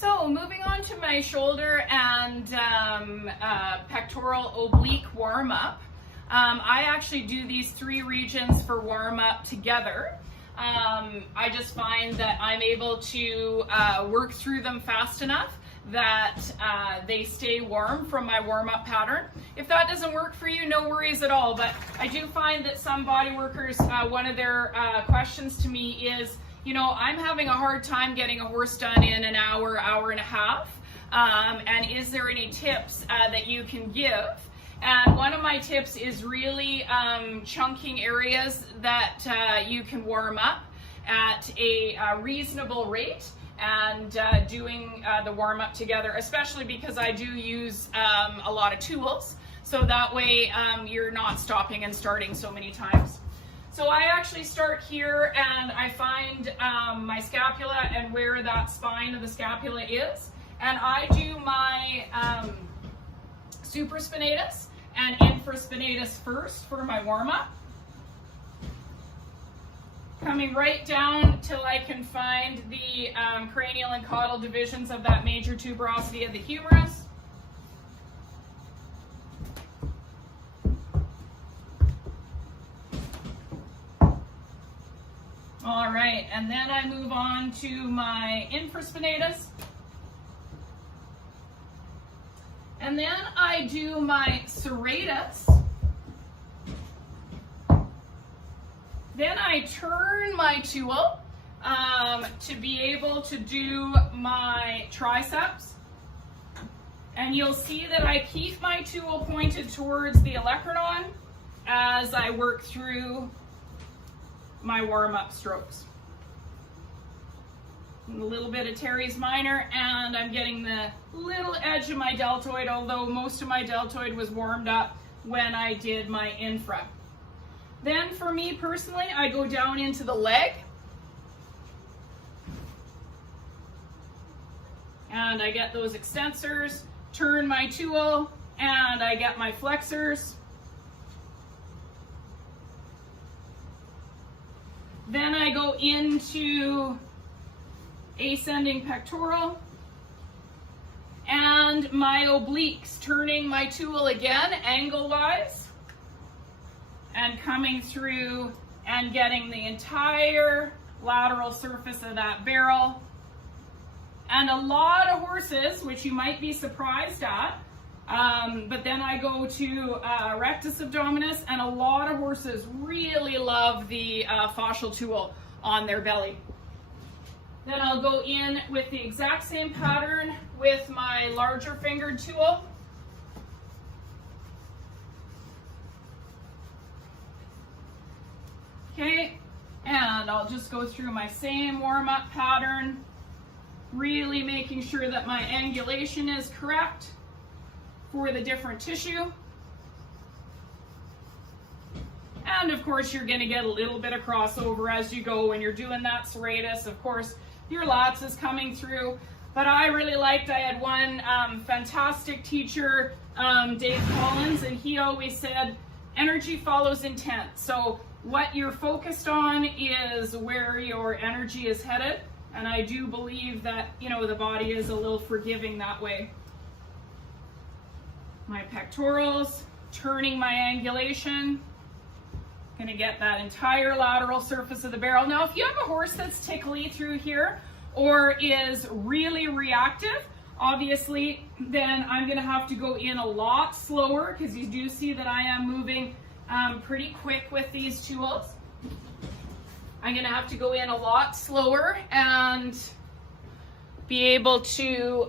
So moving on to my shoulder and pectoral oblique warm-up. I actually do these three regions for warm-up together. I just find that I'm able to work through them fast enough that they stay warm from my warm-up pattern. If that doesn't work for you, no worries at all, but I do find that some body workers, one of their questions to me is, you know, I'm having a hard time getting a horse done in an hour, hour and a half, and is there any tips that you can give? And one of my tips is really chunking areas that you can warm up at a reasonable rate and doing the warm up together, especially because I do use a lot of tools, so that way you're not stopping and starting so many times. So I actually start here and I find my scapula and where that spine of the scapula is, and I do my supraspinatus and infraspinatus first for my warm-up. Coming right down till I can find the cranial and caudal divisions of that major tuberosity of the humerus. All right, and then I move on to my infraspinatus. And then I do my serratus. Then I turn my tool to be able to do my triceps. And you'll see that I keep my tool pointed towards the olecranon as I work through my warm-up strokes. A little bit of teres minor, and I'm getting the little edge of my deltoid, although most of my deltoid was warmed up when I did my infra. Then for me personally, I go down into the leg, and I get those extensors, turn my tool, and I get my flexors. Then I go into ascending pectoral and my obliques, turning my tool again angle-wise and coming through and getting the entire lateral surface of that barrel. And a lot of horses, which you might be surprised at, but then I go to Erectus Abdominus, and a lot of horses really love the fascial tool on their belly. Then I'll go in with the exact same pattern with my larger fingered tool. Okay, and I'll just go through my same warm-up pattern, really making sure that my angulation is correct for the different tissue. And of course, you're going to get a little bit of crossover as you go when you're doing that serratus. Of course, your lats is coming through. But I really liked, I had one fantastic teacher, Dave Collins, and he always said, energy follows intent. So what you're focused on is where your energy is headed. And I do believe that, you know, the body is a little forgiving that way. My pectorals, turning my angulation. Gonna get that entire lateral surface of the barrel. Now, if you have a horse that's tickly through here or is really reactive, obviously, then I'm gonna have to go in a lot slower, because you do see that I am moving pretty quick with these tools. I'm gonna have to go in a lot slower and be able to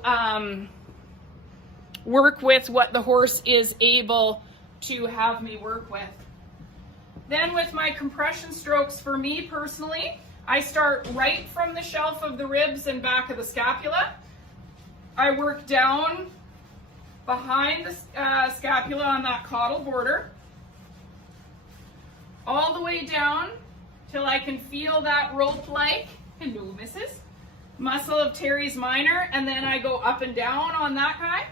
work with what the horse is able to have me work with. Then with my compression strokes, for me personally, I start right from the shelf of the ribs and back of the scapula. I work down behind the scapula on that caudal border, all the way down till I can feel that rope-like, hello missus, muscle of teres minor, and then I go up and down on that guy.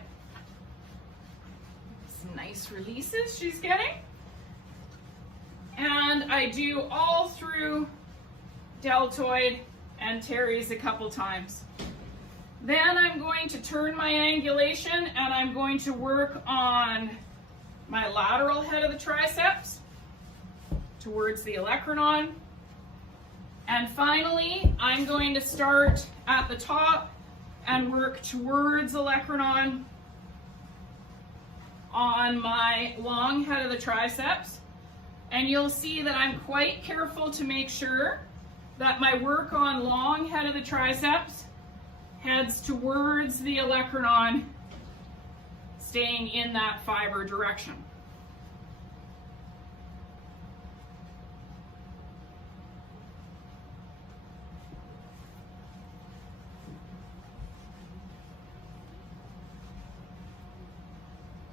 Some nice releases she's getting. And I do all through deltoid and teres a couple times. Then I'm going to turn my angulation and I'm going to work on my lateral head of the triceps towards the olecranon. And finally, I'm going to start at the top and work towards olecranon on my long head of the triceps. And you'll see that I'm quite careful to make sure that my work on long head of the triceps heads towards the olecranon, staying in that fiber direction.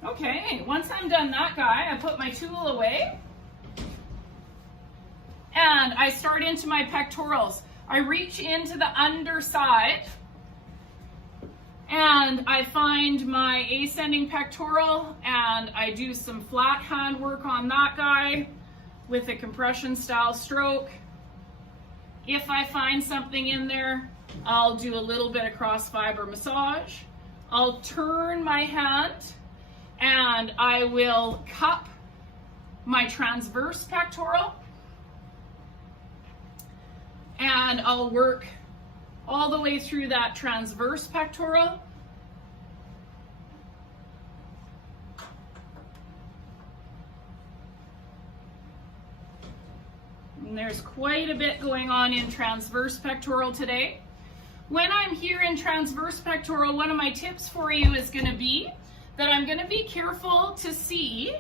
Okay, once I'm done that guy, I put my tool away and I start into my pectorals. I reach into the underside and I find my ascending pectoral and I do some flat hand work on that guy with a compression style stroke. If I find something in there, I'll do a little bit of cross fiber massage. I'll turn my hand and I will cup my transverse pectoral and I'll work all the way through that transverse pectoral. And there's quite a bit going on in transverse pectoral today. When I'm here in transverse pectoral, one of my tips for you is going to be that I'm going to be careful to see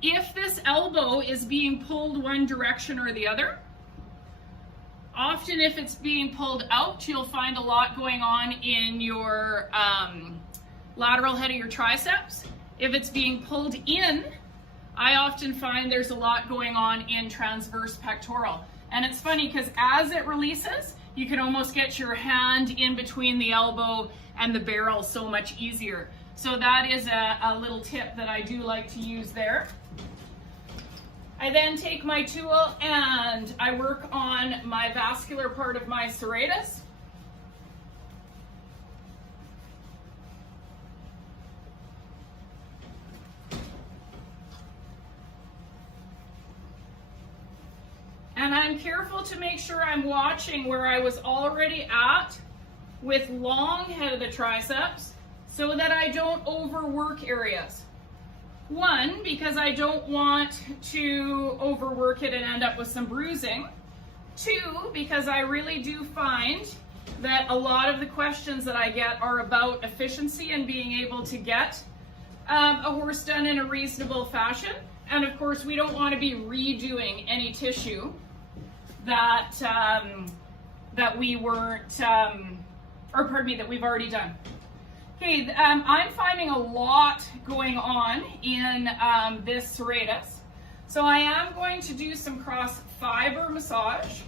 if this elbow is being pulled one direction or the other. Often if it's being pulled out, you'll find a lot going on in your lateral head of your triceps. If it's being pulled in, I often find there's a lot going on in transverse pectoral. And it's funny because as it releases, you can almost get your hand in between the elbow and the barrel so much easier. So that is a little tip that I do like to use there. I then take my tool and I work on my vascular part of my serratus. And I'm careful to make sure I'm watching where I was already at with long head of the triceps so that I don't overwork areas. One, because I don't want to overwork it and end up with some bruising. Two, because I really do find that a lot of the questions that I get are about efficiency and being able to get a horse done in a reasonable fashion. And of course, we don't want to be redoing any tissue that that we've already done. Okay, I'm finding a lot going on in this serratus. So I am going to do some cross fiber massage,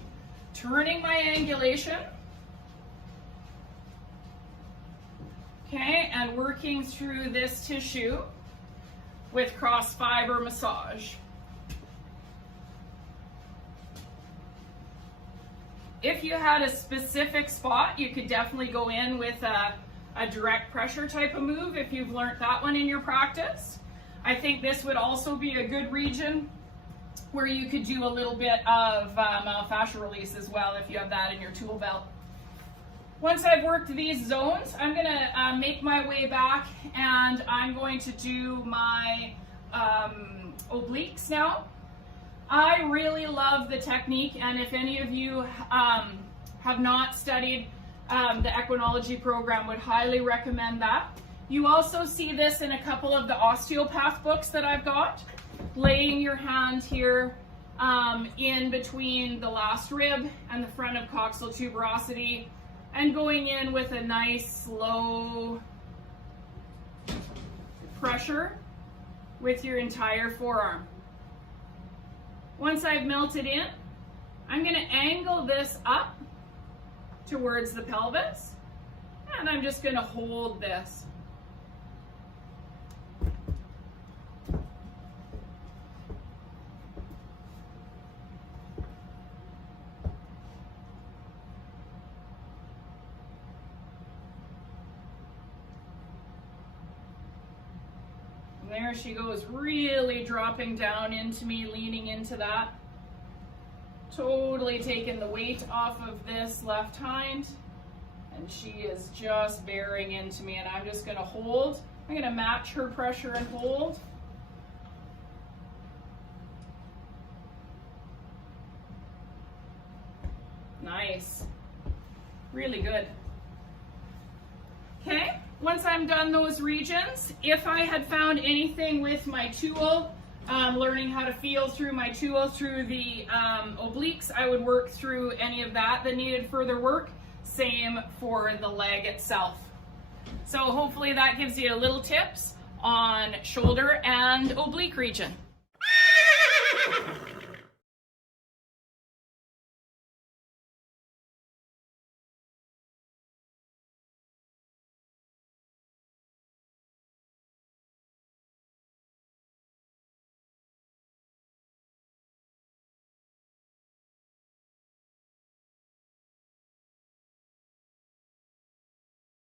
turning my angulation. Okay, and working through this tissue with cross fiber massage. If you had a specific spot, you could definitely go in with a direct pressure type of move if you've learned that one in your practice. I think this would also be a good region where you could do a little bit of myofascial release as well if you have that in your tool belt. Once I've worked these zones, I'm going to make my way back and I'm going to do my obliques now. I really love the technique, and if any of you have not studied the equinology program, would highly recommend that. You also see this in a couple of the osteopath books that I've got. Laying your hand here in between the last rib and the front of coxal tuberosity and going in with a nice slow pressure with your entire forearm. Once I've melted in, I'm going to angle this up towards the pelvis, and I'm just going to hold this. there she goes, really dropping down into me, leaning into that. Totally taking the weight off of this left hind. And she is just bearing into me, and I'm just gonna hold. I'm gonna match her pressure and hold. Nice, really good. Okay, once I'm done those regions, if I had found anything with my tool, learning how to feel through my tool through the obliques, I would work through any of that needed further work. Same for the leg itself. So hopefully that gives you a little tips on shoulder and oblique region.